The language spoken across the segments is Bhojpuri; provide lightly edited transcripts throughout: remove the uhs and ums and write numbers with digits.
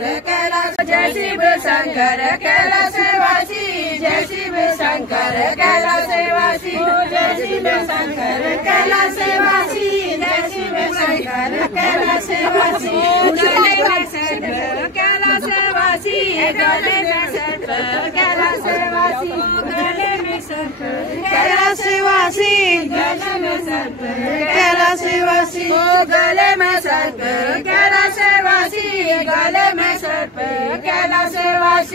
शंकर कैलास जय शिव शंकर कैलासवासी जय शिव शंकर कैलासवासी जय शिव शंकर कैलासवासी जय शिव शंकर कैलासवासी गले में सर्प कैलासवासी गले में सर्प कैलासवासी गले में सर्प कैलासवासी गले में सर्प कैलासवासी गले में सर्प कैलासवासी गले में सर्प कैलासवासी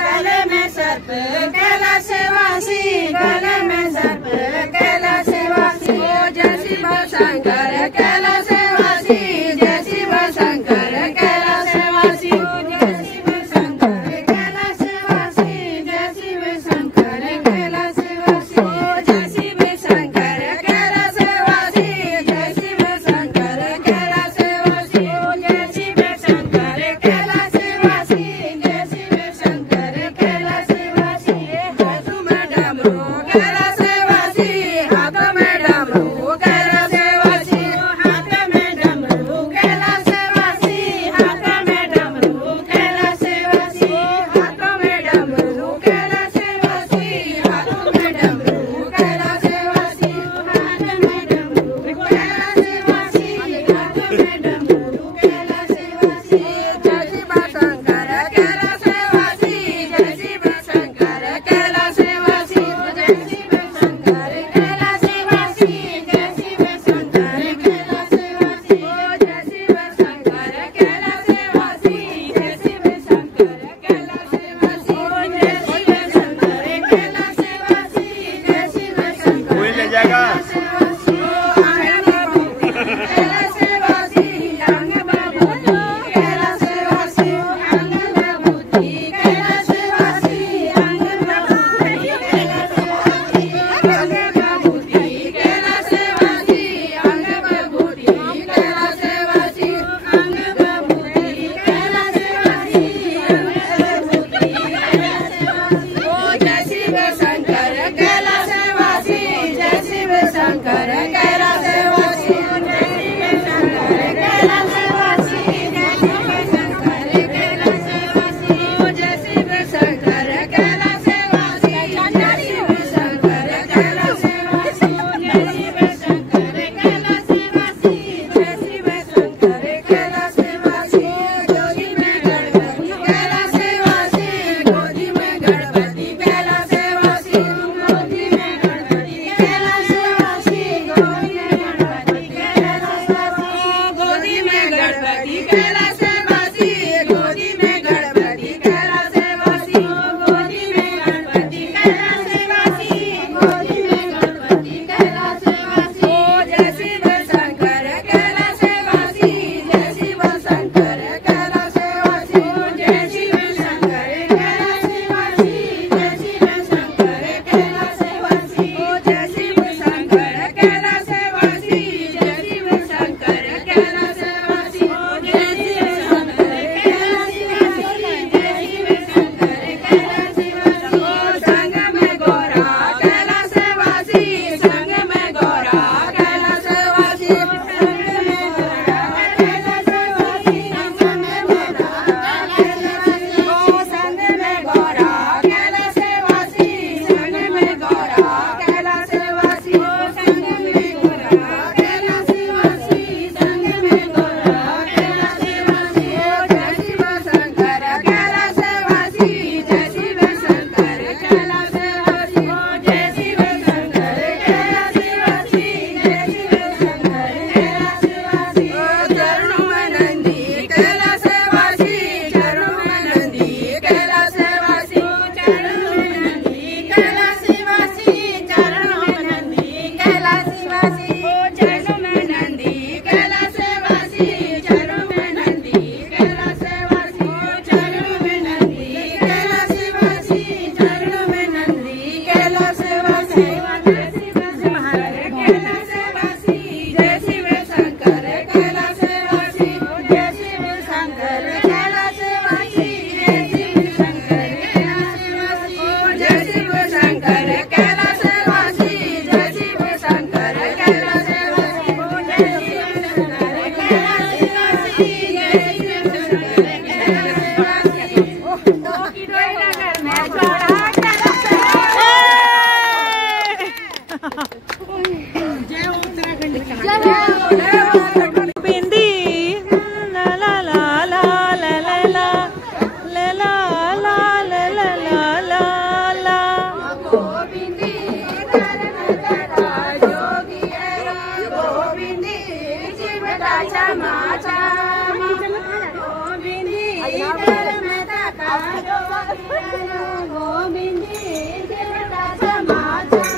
गले में सर्प कैलासवासी गले में सर्प कैलासवासी जय शिव शंकर कैलासवासी जय शिव शंकर कैलासवासी जय शिव शंकर कैलासवासी जय शिव शंकर कैलासवासी जय शिव शंकर कैलासवासी जय शिव शंकर कैलासवासी जय शिव शंकर कैलासवासी जय शिव शंकर कैलासवासी हाथों में डमरू कैलासवासी हाथों में डमरू कैलासवासी हाथों में डमरू कैलासवासी हाथों में डमरू कैलासवासी हाथों में डमरू कैलासवासी हाथों में डमरू कैलासवासी हाथों में डमरू कैलासवासी हाथों में डमरू कैलासवासी जय शिव शंकर कैलासवासी जय शिव शंकर कैलासवासी जय शिव शंकर कैलासवासी जय शिव शंकर कैलासवासी जय शिव शंकर कैलासवासी जय शिव शंकर कैलासवासी जय शिव शंकर कैलासवासी जय शिव शंकर कोई ले जाएगा कैलासवासी अंग बाबूजी कैलासवासी अंग बाबूजी कैलासवासी अंग बाबूजी कैलासवासी अंग बाबूजी कैलासवासी अंग बाबूजी कैलासवासी अंग बाबूजी कैलासवासी ओ जय शिव शंकर कैलासवासी जय शिव शंकर कैलासवासी जय शिव शंकर कैलासवासी जय शिव शंकर कैलासवासी ओ जय शिव शंकर कैलासवासी जय शिव शंकर कैलासवासी जय शिव शंकर कैलासवासी जय शिव शंकर कैलासवासी गोदी में गणपति कैलासवासी गोदी में गणपति कैलासवासी गोदी में गणपति कैलासवासी गोदी में गणपति कैलासवासी गोदी में गणपति कैलासवासी गोदी में गणपति कैलासवासी गोदी में गणपति कैलासवासी गोदी में गणपति कैलासवासी जय शिव शंकर कैलासवासी जय शिव शंकर कैलासवासी जय शिव शंकर कैलासवासी जय शिव शंकर कैलासवासी जय शिव शंकर कैलासवासी जय शिव शंकर कैलासवासी जय शिव शंकर कैलासवासी जय शिव शंकर कैलासवासी संग में गौरा कैलासवासी संग में गौरा कैलासवासी संग में गौरा कैलासवासी संग में गौरा कैलासवासी संग में गौरा कैलासवासी संग में गौरा कैलासवासी संग में गौरा कैलासवासी संग में गौरा कैलासवासी जय शिव शंकर कैलासवासी जय शिव शंकर कैलासवासी जय शिव शंकर कैलासवासी जय शिव शंकर कैलासवासी चरणों में नंदी कैलासवासी चरणों में नंदी कैलासवासी चरणों में नंदी कैलासवासी चरणों में नंदी कैलासवासी चरणों में नंदी कैलासवासी चरणों में नंदी कैलासवासी चरणों में नंदी कैलासवासी चरणों में नंदी कैलासवासी जय शिव शंकर कैलासवासी जय शिव शंकर कैलासवासी जय शिव शंकर कैलासवासी जय शिव शंकर कैलासवासी जय शिव शंकर कैलासवासी जय शिव शंकर कैलासवासी जय शिव शंकर कैलासवासी जय शिव शंकर कैलासवासी समाचा गोविंदी धर्मदाता गोविंदी समाचा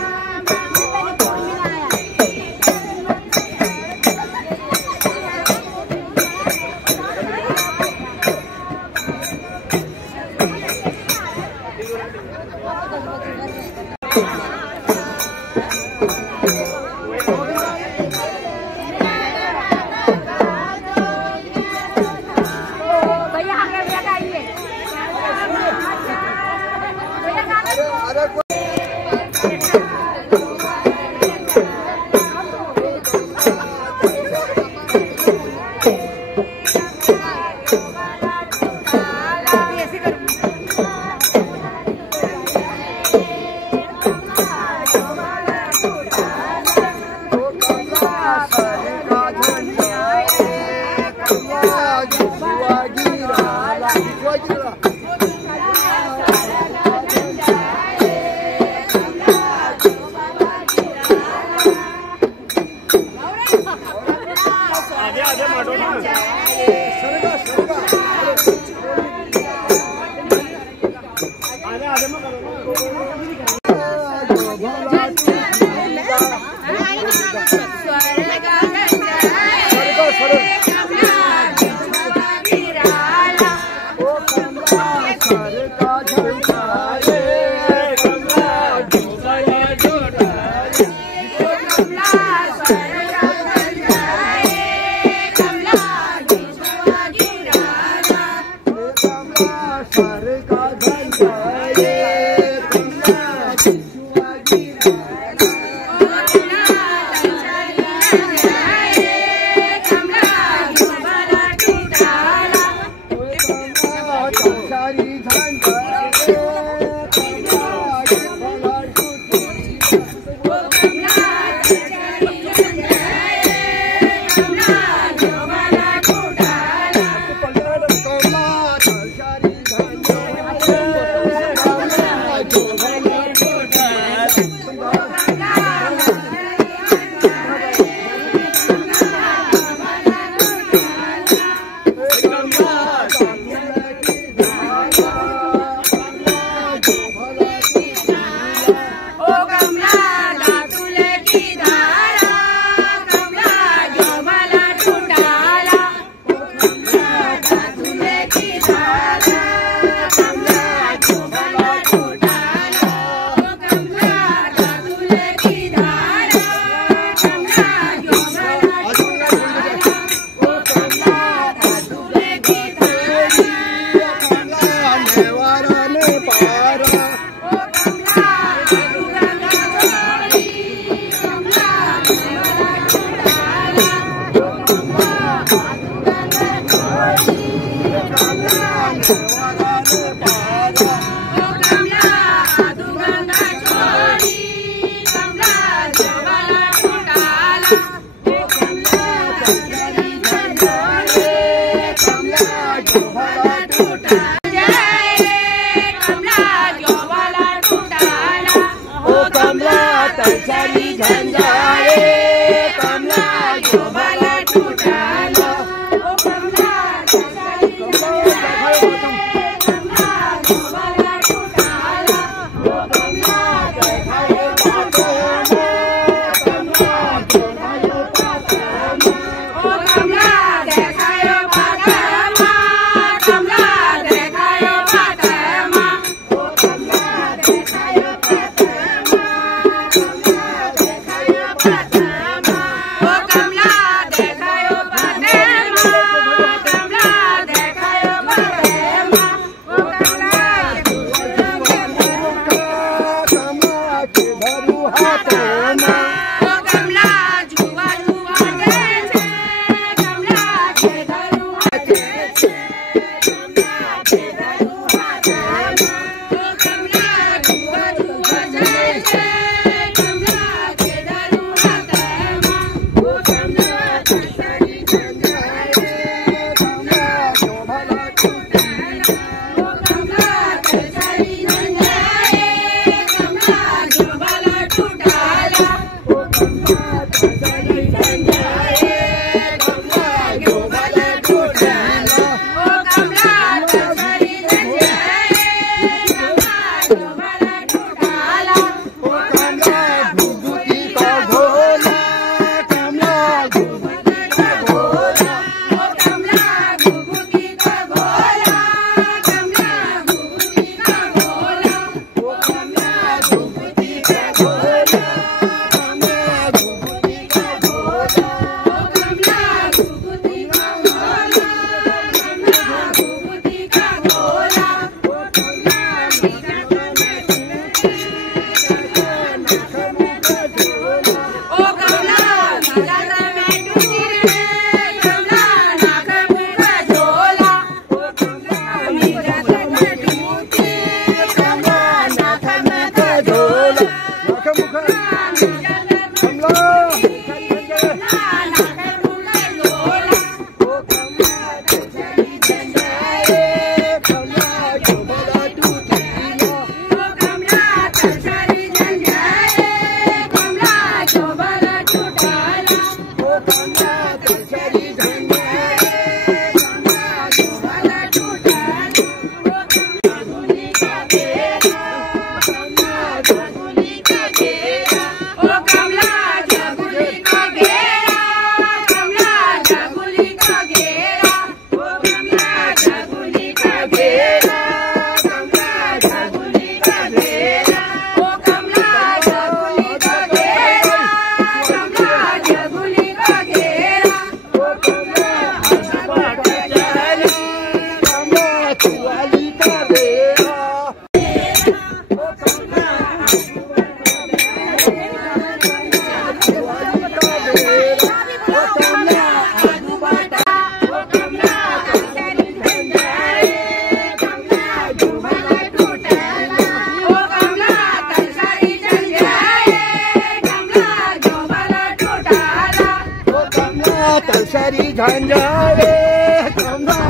झंझारे कमला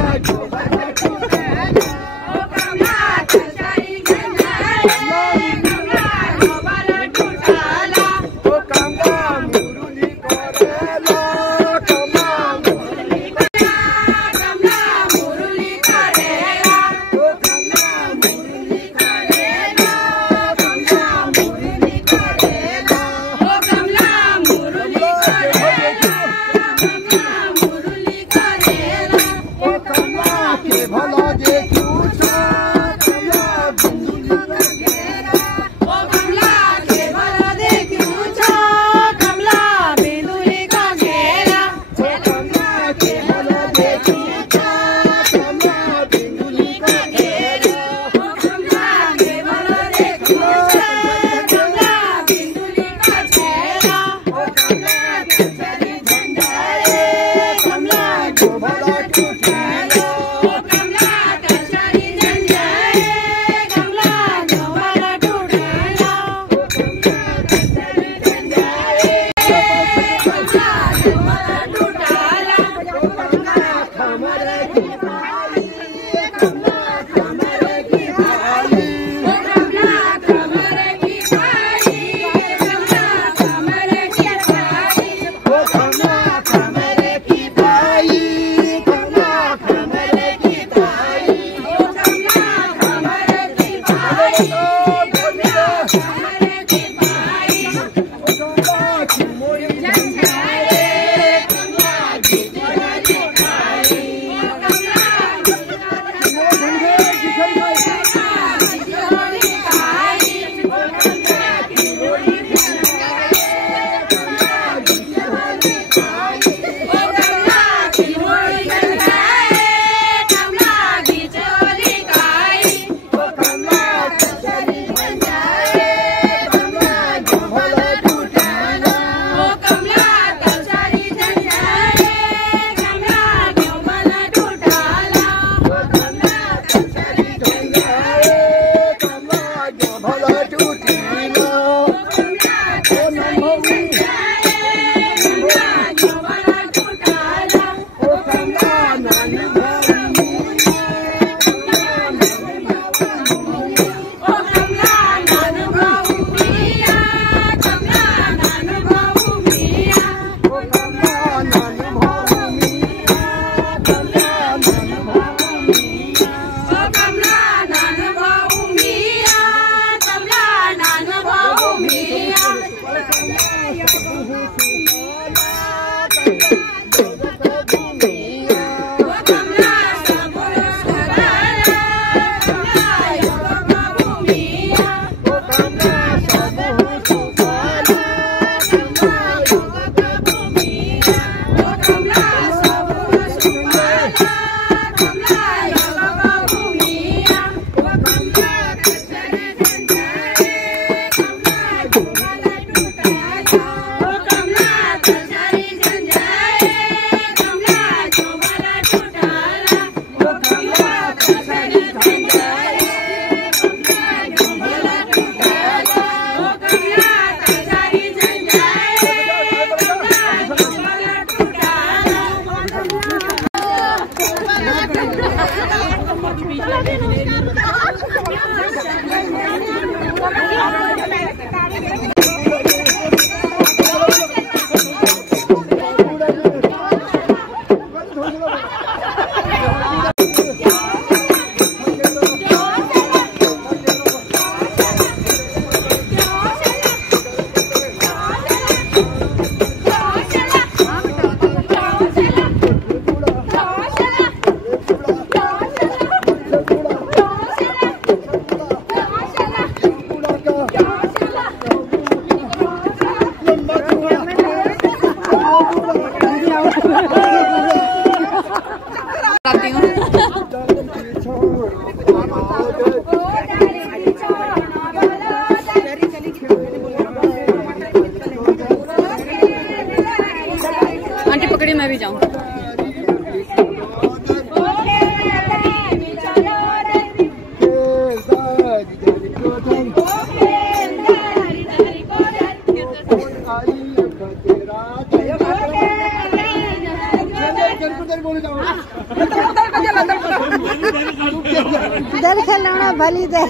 दर खेलना भली दे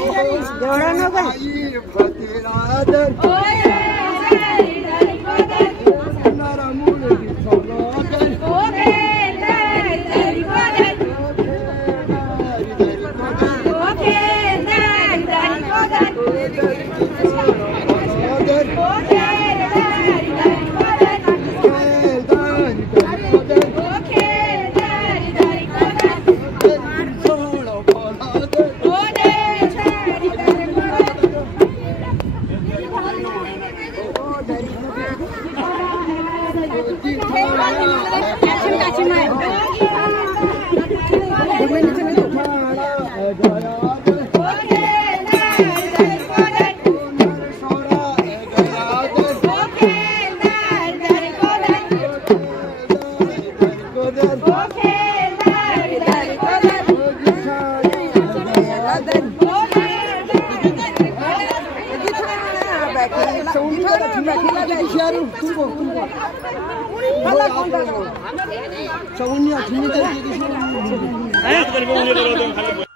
जोड़ा न का Saya